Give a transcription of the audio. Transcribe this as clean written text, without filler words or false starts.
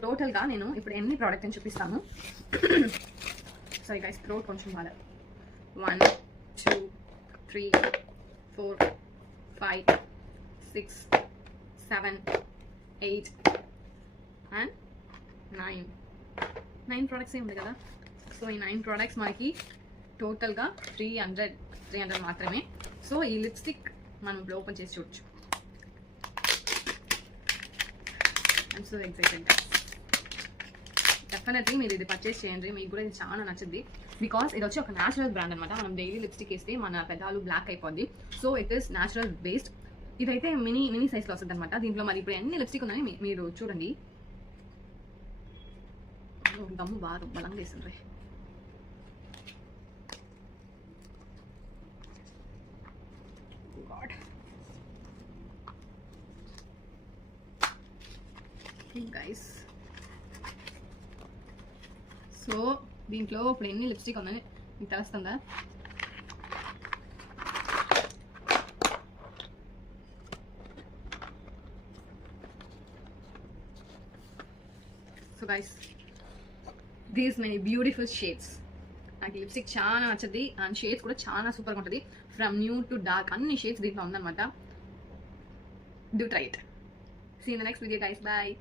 టోటల్గా నేను ఇప్పుడు ఎన్ని ప్రోడక్ట్ అని చూపిస్తాను. సారీ గైస్, థ్రోట్ కొంచెం బాగా. 1 2 3 4 5 6 7 8 అండ్ 9 ప్రోడక్ట్స్ ఉంది కదా. సో ఈ 9 ప్రోడక్ట్స్ మనకి టోటల్గా 300 మాత్రమే. సో ఈ లిప్స్టిక్ మనం ఇప్పుడు ఓపెన్ చేసి చూడొచ్చు. I'm so excited. డెఫినెట్లీ మీరు ఇది పర్చేస్ చేయండి, మీకు కూడా ఇది చాలా నచ్చింది. బికాస్ ఇది వచ్చి ఒక న్యాచురల్ బ్రాండ్ అనమాట. మనం డైలీ లిప్స్టిక్ వేస్తే మన పెదాలు బ్లాక్ అయిపోద్ది. So it is natural based. ఇదైతే మినీ సైజ్లో వస్తుంది అనమాట. దీంట్లో మరి ఇప్పుడు ఎన్ని లిప్స్టిక్ ఉన్నాయని మీరు చూడండి. దమ్ము బాగా బలంగా వేసిండ్రీ. గైస్, సో దీంట్లో ఇప్పుడు ఎన్ని లిప్స్టిక్ ఉందని మీకు తెలుస్తుందా? So guys, these many beautiful shades. నాకు లిప్స్టిక్ చాలా నచ్చింది అండ్ షేడ్స్ కూడా చాలా సూపర్గా ఉంటుంది. ఫ్రమ్ న్యూ టు డార్క్ అన్ని షేడ్స్ దీంట్లో ఉందన్నమాట. Do try it. See in the next video guys. Bye.